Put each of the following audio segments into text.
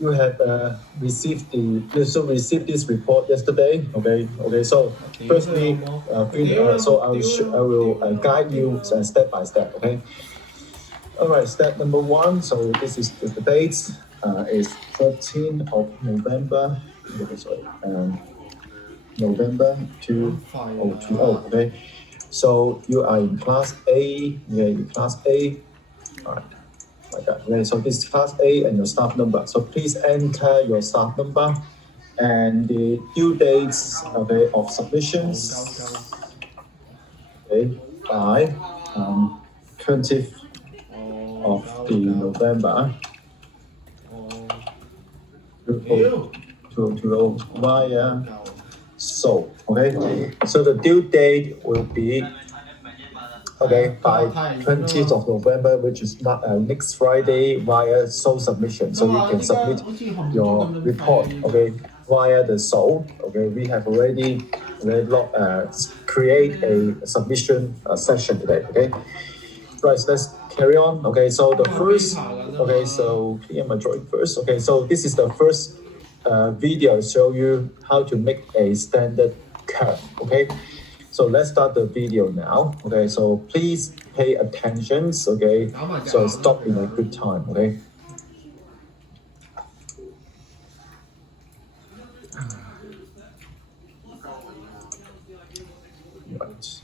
You have received this report yesterday. Okay. So firstly, I will guide you step by step. Okay. All right. Step number one. So this is the dates. Is 13th of November. Okay, sorry. November 2020. Okay. So you are in class A. Yeah, in class A. All right. Like that. Okay, so this is class A and your staff number. So please enter your staff number and the due dates, okay, of submissions, okay, by 20th of the November to via okay. So the due date will be okay by 20th of November, which is not next Friday via Soul submission. So you can submit your report okay via the Soul. Okay, we have already create a submission session today. Okay, right. So let's carry on. Okay, so the first. Okay, so clear my drawing first. Okay, so this is the first video show you how to make a standard curve. Okay. So let's start the video now. Okay, so please pay attention. Okay, so stop in a good time. Okay. Right.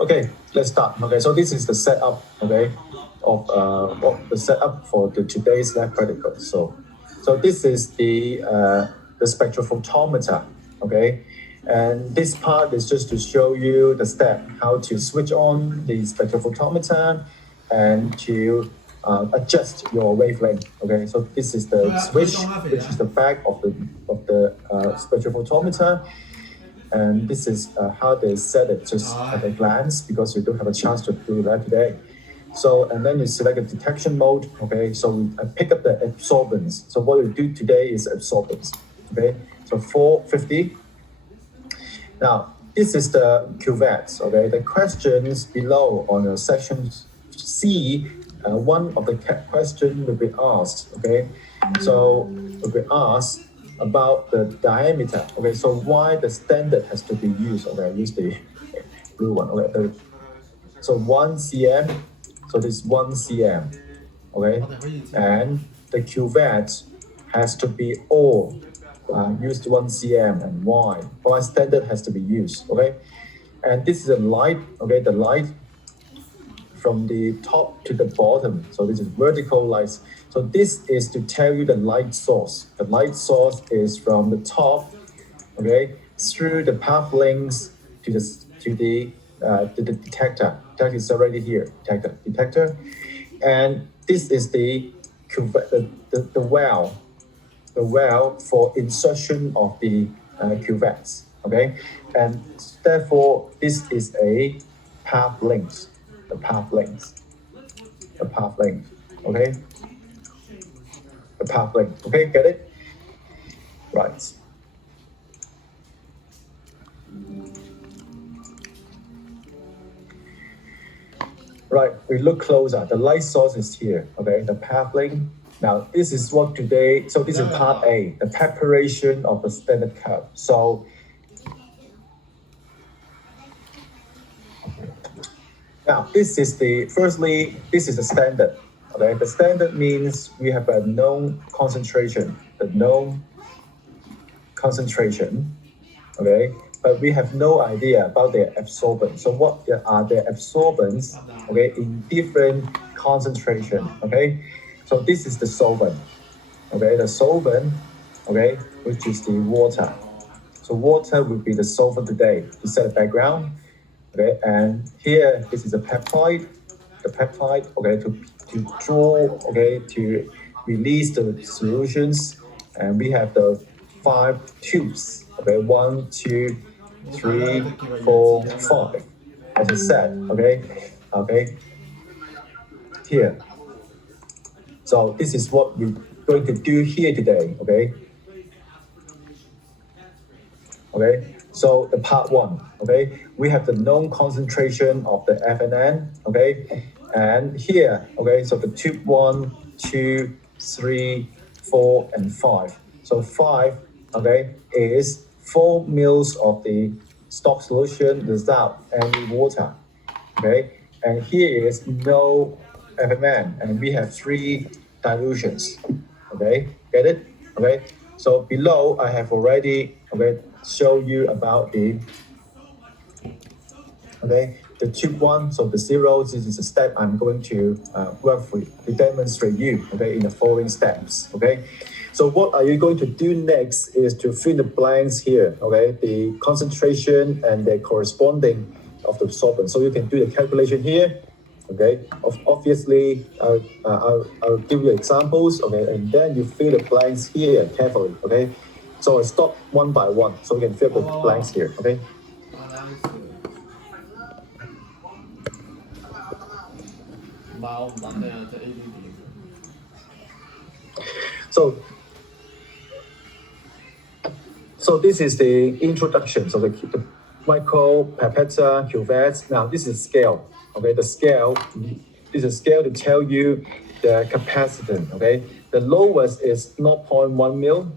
Okay, let's start. Okay, so this is the setup. Okay, of the setup for today's lab practical. So this is the spectrophotometer. Okay, and this part is just to show you the step how to switch on the spectrophotometer and to adjust your wavelength. Okay, so this is the switch, which is the back of the spectrophotometer. And this is how they set it just at a glance because you don't have a chance to do that today. So, and then you select a detection mode. Okay, so we pick up the absorbance. So what we do today is absorbance. Okay, so 450. Now, this is the cuvette. Okay, the questions below on your section C, one of the question will be asked. Okay, so will be asked about the diameter. Okay, so why the standard has to be used? Okay, I use the blue one. Okay, so 1 cm. So this 1 cm. Okay, and the cuvette has to be all used 1 cm and why? Why standard has to be used? Okay, and this is a light. Okay, the light from the top to the bottom. So this is vertical lights. So this is to tell you the light source. The light source is from the top, okay, through the path links to the detector. Detector is already here. Detector, and this is the well for insertion of the cuvettes. Okay, and therefore this is a path length. The path length. Okay. The path length. Okay, get it? Right. Right, we look closer. The light source is here. Okay, the path length. Now, this is what today, so this is part A, the preparation of the standard curve. So, now this is the standard. Okay, the standard means we have a known concentration, okay, but we have no idea about their absorbance. So what are their absorbance, okay, in different concentration, okay? So this is the solvent, okay, okay, which is the water. So water will be the solvent today to set the background, okay, and here, this is a peptide, okay, to draw, okay, to release the solutions. And we have the 5 tubes, okay, 1, 2, 3, 4, 5, as I said, okay. here. So this is what we're going to do here today, okay? Okay, so the part one, okay? We have the known concentration of the FNN, okay? And here, okay, so the tube 1, 2, 3, 4, and 5. So 5, okay, is 4 mils of the stock solution without any water, okay? And here is no FMN, and we have 3 dilutions, okay? Get it? Okay, so below I have already, okay, show you about the, okay, the tube 1, so the zeros, this is a step I'm going to work with to demonstrate you, okay, in the following steps, okay? So what are you going to do next is to fill the blanks here, okay, the concentration and the corresponding of the solvent. So you can do the calculation here, okay? Obviously, I'll give you examples, okay, and then you fill the blanks here carefully, okay? So I stop one by one, so you can fill the blanks here, okay? So this is the introduction. So the micro, pipetta, cuvette. Now this is scale. Okay, the scale. This is scale to tell you the capacitance. Okay, the lowest is 0.1 mil.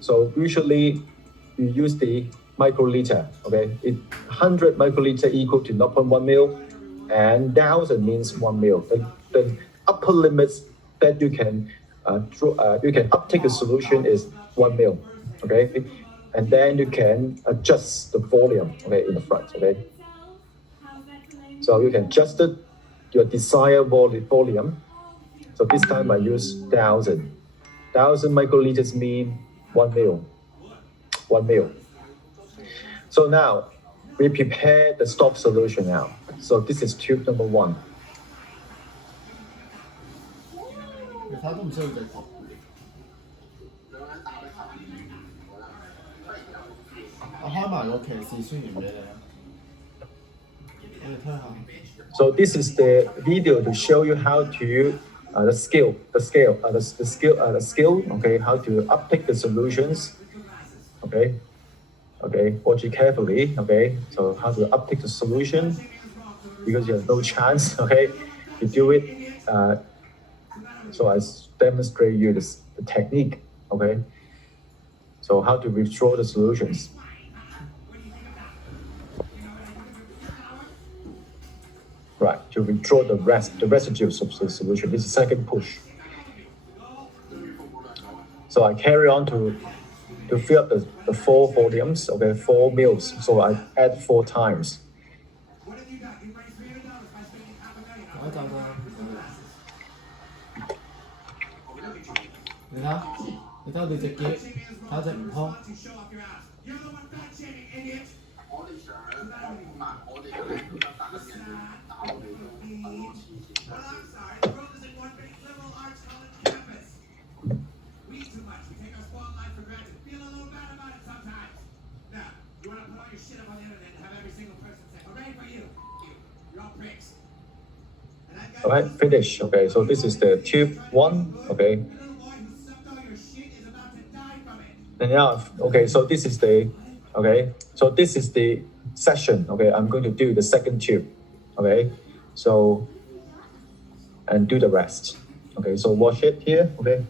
So usually you use the microliter. Okay, 100 microliter equal to 0.1 mil, and 1,000 means 1 mil. The upper limits that you can uptake a solution is 1 mil. Okay, and then you can adjust the volume, okay, in the front, okay? So you can adjust it, your desired volume. So this time I use 1,000. 1,000 microliters mean 1 mil. 1 mil. So now we prepare the stock solution now. So this is tube number 1. So this is the video to show you how to the skill, okay, how to uptake the solutions, okay, watch it carefully, okay. So how to uptake the solution, because you have no chance, okay, to do it. So I demonstrate you the technique, okay. So how to withdraw the solutions. Right, to withdraw the residues of the solution. This is second push. So I carry on to fill up the 4 volumes, okay, 4 mils. So I add 4 times. All right, finish. Okay, so this is the tube 1. Okay. And now, okay, so this is the, okay, so this is the session. Okay, I'm going to do the second tube. Okay, so and do the rest. Okay, so watch it here. Okay.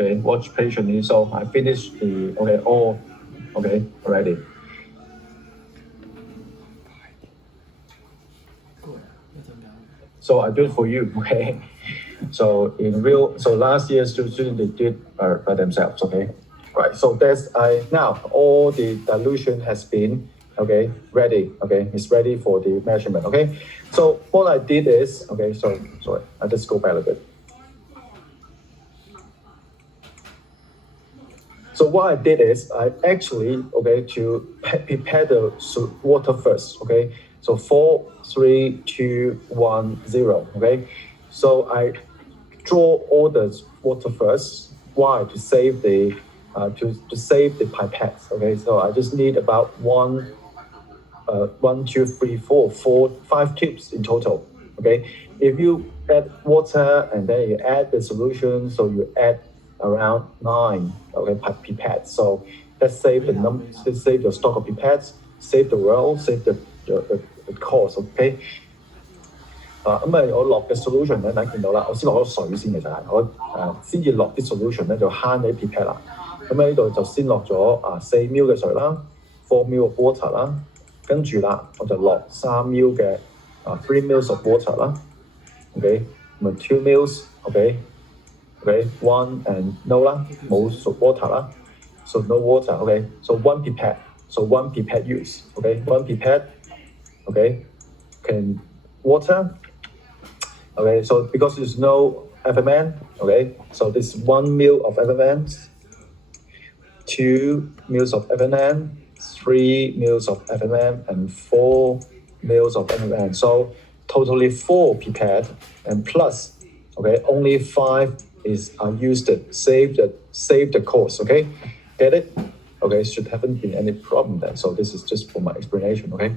Okay, watch patiently. So I finished the, okay, all, okay, already. So I do it for you, okay? So last year's students, they did by themselves, okay? Right, so now all the dilution has been, okay, ready, okay? It's ready for the measurement, okay? So what I did is, okay, sorry, I just go back a bit. So what I did is I actually, okay, to prepare the water first, okay? So 4, 3, 2, 1, 0, okay? So I draw all the water first. Why? To save the pipettes, okay? So I just need about 1, 2, 3, 4, 5 tubes in total, okay? If you add water and then you add the solution, so you add around 9, okay, pipettes. So let's save save the stock of pipettes, save the roll, save the cost, okay? 咁我落嘅 solution 咧，大家見到啦，我先落咗水先嘅就係，我先至落啲 solution 咧就慳你 pipette 啦。咁喺呢度就先落咗4 ml 嘅水啦，4 ml of water 啦，跟住啦我就落3 ml 嘅3 ml of water 啦 ，OK， 咁2 ml，OK，one and no 啦，冇 water 啦 ，so no water，OK，so one pipette，so one pipette use，OK，one pipette，OK，can water。Okay, so because there's no FMN, okay, so this 1 ml of FMN, 2 ml of FMN, 3 ml of FMN, and 4 ml of FMN. So totally 4 pipette, and plus, okay, only 5 are used to save the cost. Okay, get it? Okay, should haven't been any problem then. So this is just for my explanation. Okay,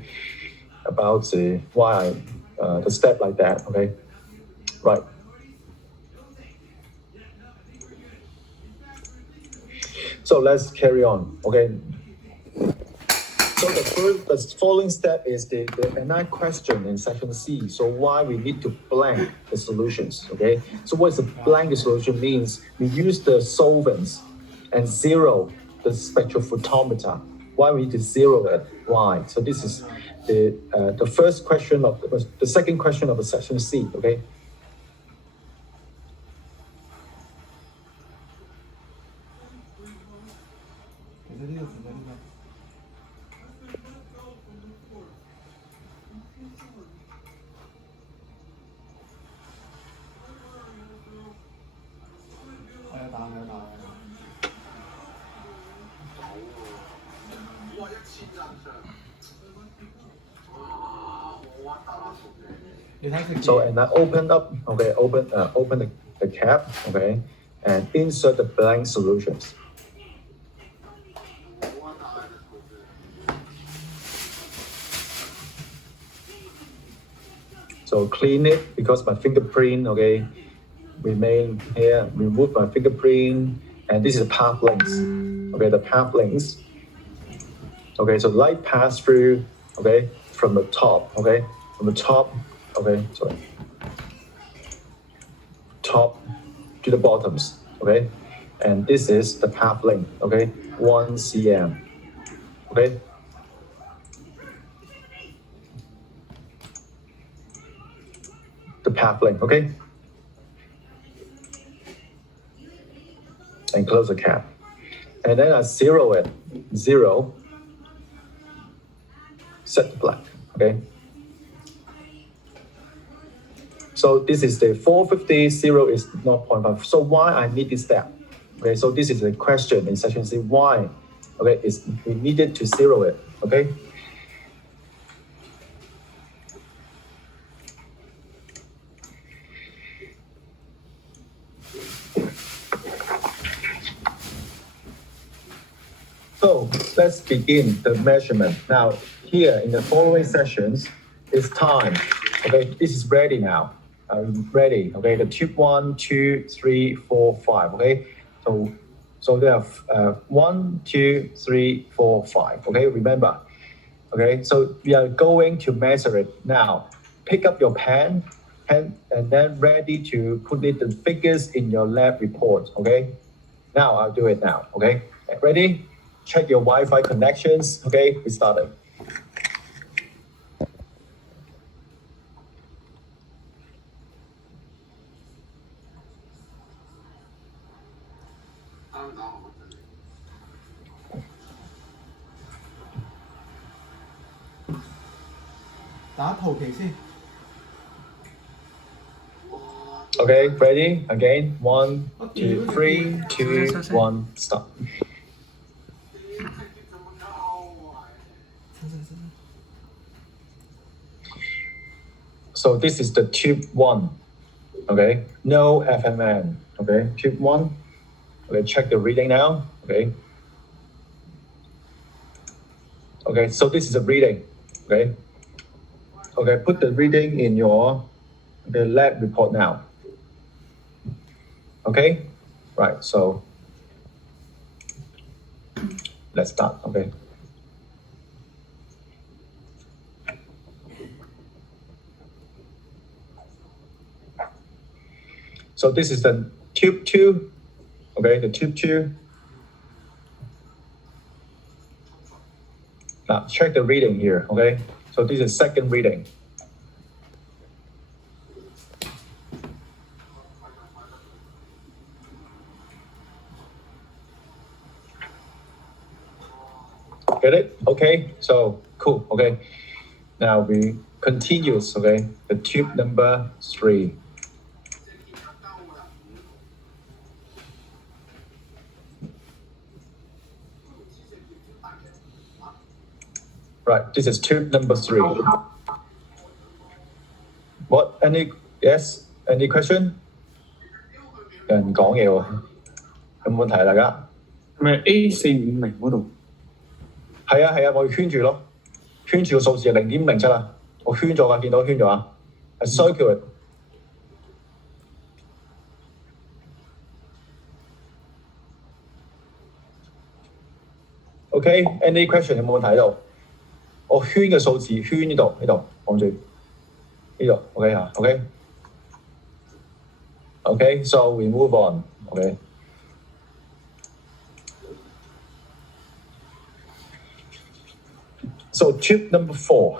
about why the step like that. Okay. Right. So let's carry on. Okay. So the following step is the NI question in section C. So why we need to blank the solutions. Okay. So what is a blank solution means? We use the solvents and zero the spectrophotometer. Why we need to zero it? Why? So this is the first question of the second question of the section C. Okay. So and I open up, okay, open the cap, okay, and insert the blank solutions. So clean it because my fingerprint, okay, remain here. Remove my fingerprint, and this is the path length. Okay, the path length. Okay, so light pass through. Okay, from the top. Okay, from the top. Okay, sorry. Top to the bottoms. Okay, and this is the path length. Okay, 1 cm. Okay. The path length, okay? And close the cap. And then I zero it. 0. Set to black, okay? So this is the 450, 0 is 0.5. So why I need this step? Okay, so this is the question in section C. Why? Okay, we needed to zero it, okay? So let's begin the measurement. Now, here in the following sessions, it's time. Okay, this is ready now. Ready. Okay, the tube 1, 2, 3, 4, 5. Okay, so there are 1, 2, 3, 4, 5. Okay, remember. Okay, so we are going to measure it now. Pick up your pen and then ready to put the figures in your lab report. Okay. Now I'll do it now. Okay, ready? Check your Wi-Fi connections. Okay, we started. Okay, ready? Again, 1, 2, 3, 2, 1, stop. So this is the tube 1. Okay, no FMN. Okay, tube 1. Okay, check the reading now. Okay. Okay, so this is a reading. Okay. Okay, put the reading in the lab report now. Okay, right, so let's start. Okay. So this is the tube 2. Okay, the tube 2. Now check the reading here. Okay, so this is second reading. Get it? Okay, so cool. Okay, now we continues. Okay, the tube number 3. Right, this is tube number 3. What? Yes? Any question? 有人講嘢喎，有冇問題啊？大家？係咪 A450嗰度？係啊，我要圈住咯，圈住個數字係0.507啊，我圈咗㗎，見到圈咗啊，係 circulate。OK，any question 有冇問題喺度？我圈嘅數字圈呢度，望住呢度 ，OK 嚇 ，OK。OK，so we move on。OK。So tube number 4.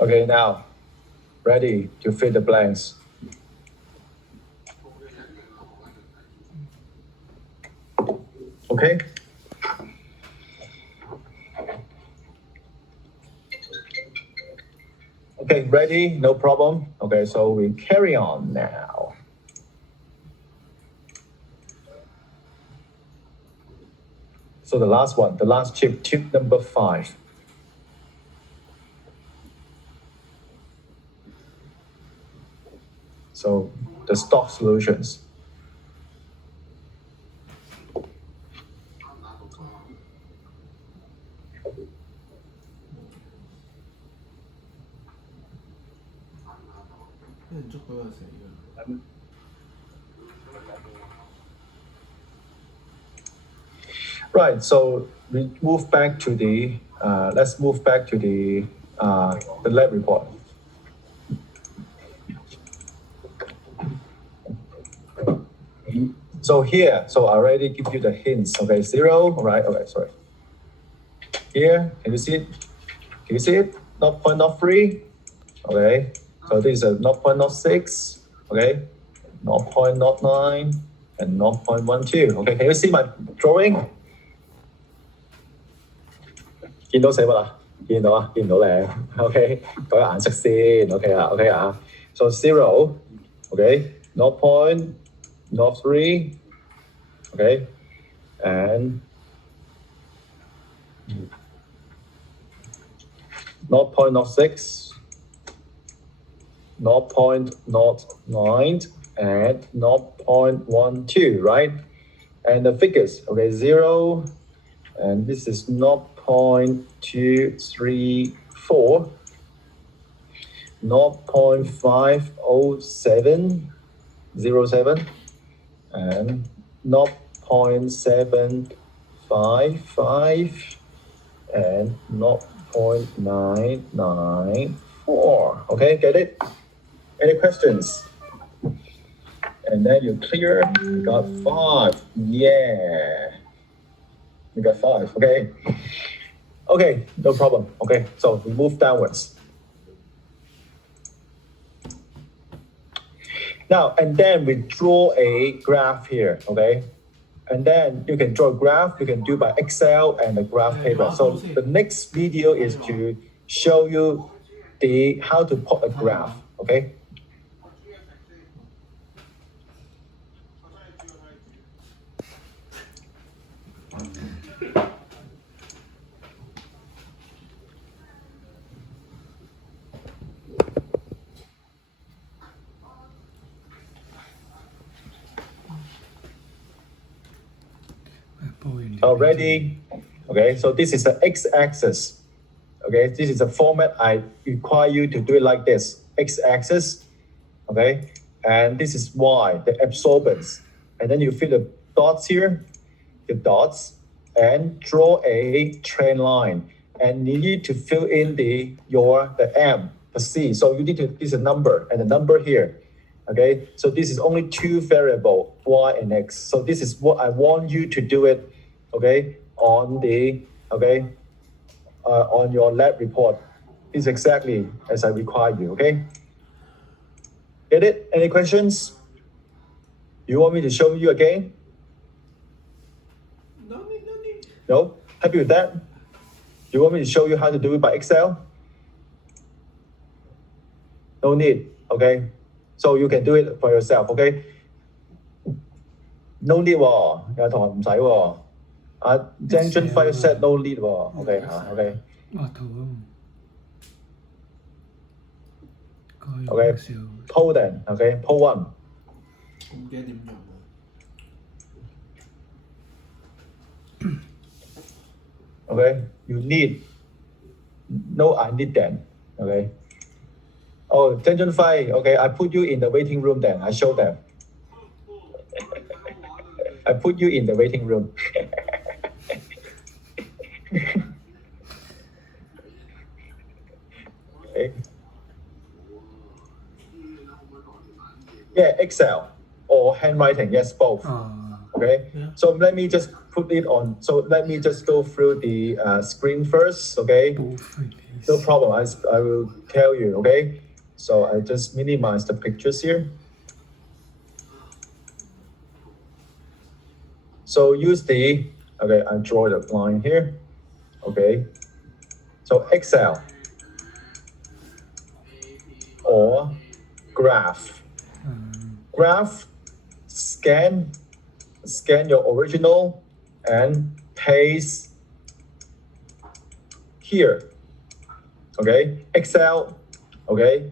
Okay, now ready to fill the blanks. Okay. Okay, ready? No problem. Okay, so we carry on now. So the last one, the last tube number 5. So the stock solutions. Right, so we move back to the, let's move back to the lab report. So here, so I already give you the hints. Okay, 0, right? Okay, sorry. Here, can you see it? Can you see it? 0.03. Okay, so this is a 0.06. Okay, 0.09 and 0.12. Okay, can you see my drawing? 見到寫乜啊？見到啊？見唔到咧 ？OK， 改個顏色先。OK 啊。So 0, okay, 0.03, okay, and 0.06, 0.09, and 0.12, right? And the figures, okay, 0, and this is 0.234, 0.50707, and 0.755, and 0.994. Okay, get it? Any questions? And then you clear, you got 5. Yeah. You got 5, okay? Okay, no problem. Okay, so we move downwards. Now, and then we draw a graph here, okay? And then you can draw a graph, you can do by Excel and a graph paper. So the next video is to show you how to plot a graph, okay? Already, okay, so this is the x-axis. Okay, this is the format I require you to do it like this. X-axis, okay, and this is y, the absorbance. And then you fill the dots here, the dots, and draw a trend line. And you need to fill in the M, the C. So you need to, this is a number, and the number here. Okay, so this is only 2 variable, y and x. So this is what I want you to do it, okay, on the, okay, on your lab report. It's exactly as I require you, okay? Get it? Any questions? You want me to show you again? No need. No? Happy with that? You want me to show you how to do it by Excel? No need, okay? So you can do it for yourself, okay? No need 喎，有同學唔使喎。鄭俊輝 said no need 喎，OK 嚇，OK。畫圖啊。OK, pull then, OK, pull one. 我唔記得點用啊。OK, you need. No, I need then. OK. Oh, Zheng Junfei, okay, I put you in the waiting room then. I show them. I put you in the waiting room. Okay. Yeah, Excel or handwriting, yes, both. Okay, yeah. So let me just put it on. So let me just go through the screen first, okay? No problem, I will tell you, okay? So I just minimize the pictures here. So use the, okay, I draw the line here, okay? So Excel or graph. Graph, scan your original and paste here. Okay, Excel, okay,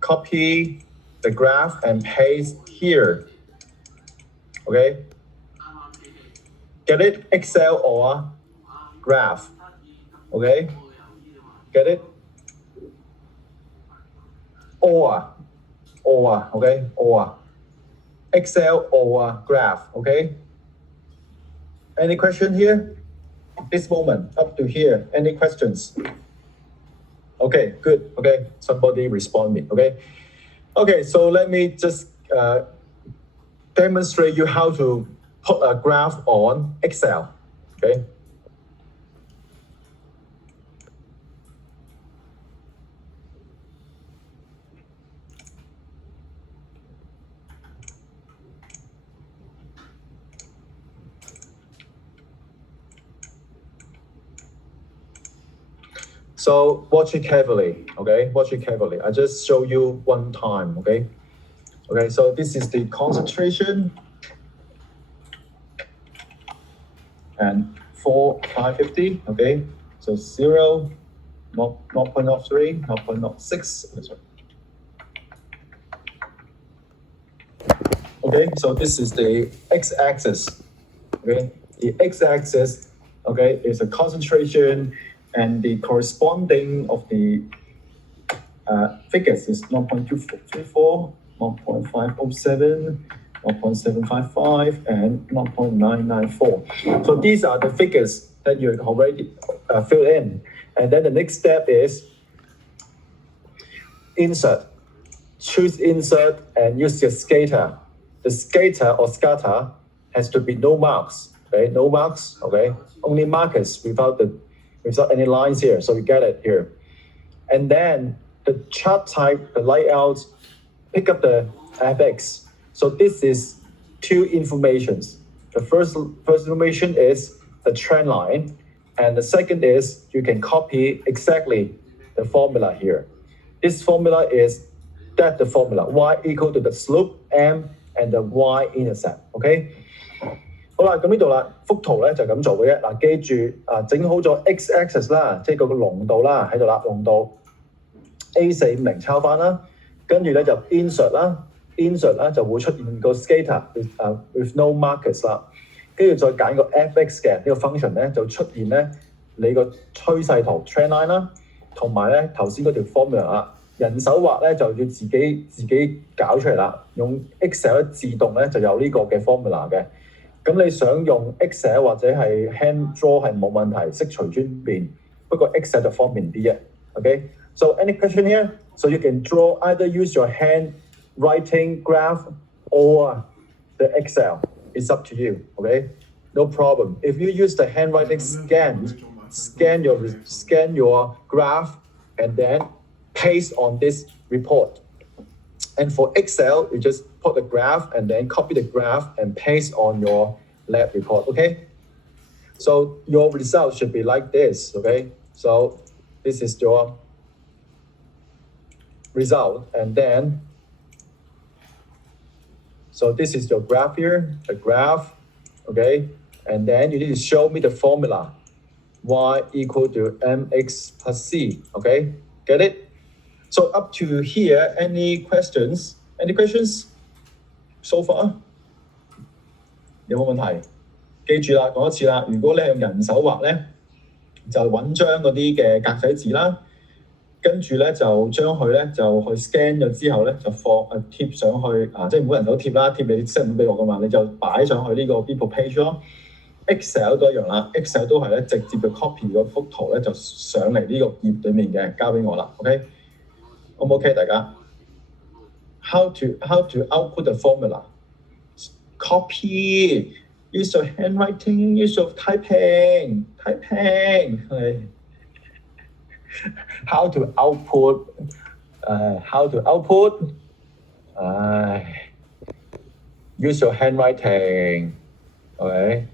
copy the graph and paste here. Okay, get it? Excel or graph. Okay, get it? Or, okay, or. Excel or graph, okay? Any question here? This moment, up to here, any questions? Okay, good, okay, somebody respond me, okay? Okay, so let me just demonstrate you how to put a graph on Excel, okay? So watch it carefully, okay? Watch it carefully. I just show you one time, okay? Okay, so this is the concentration. And 550, okay? So 0, 0.03, 0.06, that's right. Okay, so this is the x-axis, okay? The x-axis, okay, is a concentration, and the corresponding of the figures is 0.234, 0.507, 0.755, and 0.994. So these are the figures that you already filled in. And then the next step is insert choose insert and use your scatter. The scatter or scatter has to be no marks, okay? No marks, okay? Only markers without any lines here, so you get it here. And then the chart type, the layout, pick up the fx. So this is two informations. The first information is the trend line, and the second is you can copy exactly the formula here. This formula is the formula y equal to the slope m and the y-intercept. OK， 好啦，咁呢度啦，幅圖咧就咁做嘅啫。嗱，記住整好咗 x-axis 啦，即係個濃度啦喺度啦，濃度 A450抄翻啦，跟住咧就 insert 啦 ，insert 啦就會出現個 scatter with no markers 啦，跟住再揀個 fx 嘅呢個 function 咧就出現咧你個趨勢圖 trend line 啦，同埋咧頭先嗰條 formula 啦。人手畫咧就要自己搞出嚟啦，用 Excel 自動咧就有呢個嘅 formula 嘅。咁你想用 Excel 或者係 hand draw 係冇問題，悉隨尊便。不過 Excel 就方便啲嘅。Okay? So any question here? So you can draw either use your hand writing graph or the Excel. It's up to you. Okay? No problem. If you use the handwriting scan your graph and then paste on this report. And for Excel, you just put the graph and then copy the graph and paste on your lab report, okay? So your result should be like this, okay? So this is your result, and then, so this is your graph here, the graph, okay? And then you need to show me the formula, y equal to mx plus c, okay? Get it? So up to here, any questions? Any questions so far? 有冇問題？記住啦，講一次啦。如果你係用人手畫咧，就揾張嗰啲嘅格仔紙啦，跟住咧就將佢咧就去 scan 咗之後咧就貼上去即係唔好人手貼啦，貼你 send 俾我噶嘛，你就擺上去呢個 People page 咯。Excel 都一樣啦 ，Excel 都係咧直接嘅 copy 嗰幅圖咧就上嚟呢個頁裡面嘅，交俾我啦 ，OK？O 唔 OK 大家 ？How to output the formula? Copy. Use your handwriting. Use your typing. Okay. How to output? Use your handwriting. Okay.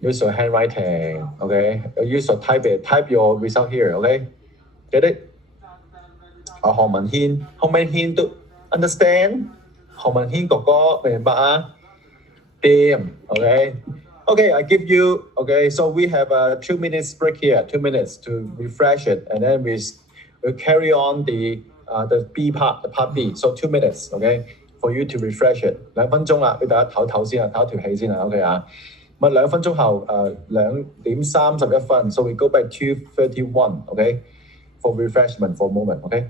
Use your handwriting. Okay. Use your typing. Type your result here. Okay. Get it? 何文軒都 understand？ 何文軒哥哥明白啊？掂 ，OK。Okay, I give you, okay, so we have a 2 minutes break here, 2 minutes to refresh it, and then we'll carry on the B part, the part B, so 2 minutes, okay, for you to refresh it. 2分鐘啦，俾大家唞先啊，唞條氣先啊 ，OK 啊。咁2分鐘後2點31分，so we go back to 2:31, okay, for refreshment for a moment, okay.